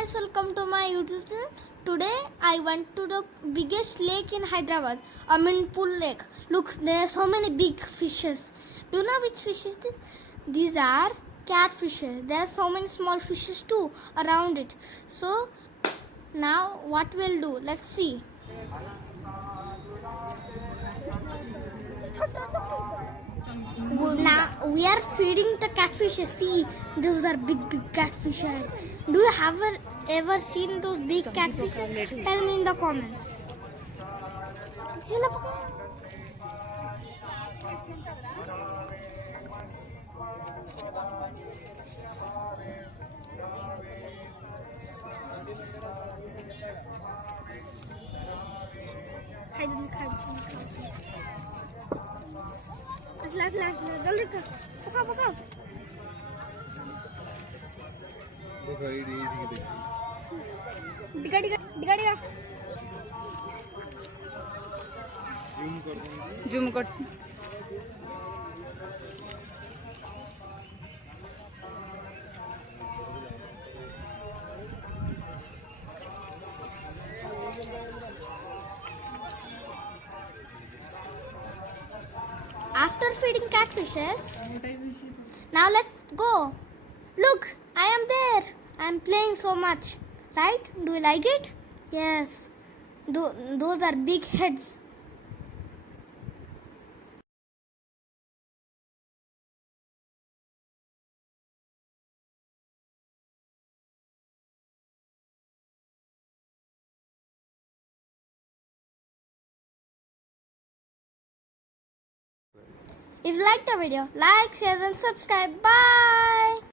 guys, welcome to my YouTube channel. Today I went to the biggest lake in Hyderabad, Ameenpur lake. Look, there are so many big fishes. Do you know which fish is this? These are catfishes. There are so many small fishes too around it. So now what we'll do? Let's see. Now we are feeding the catfishes. See, those are big catfishes. Do you ever seen those big catfishes? Tell me in the comments. जल्दी कर पकाओ पकाओ देखो ये दिखा दिखा दिखा दिखा জুম করছি After feeding catfishes, now let's go. Look, I am there. I am playing so much. Right? Do you like it? Yes. Those are big heads. If you like the video, like, share and subscribe. Bye.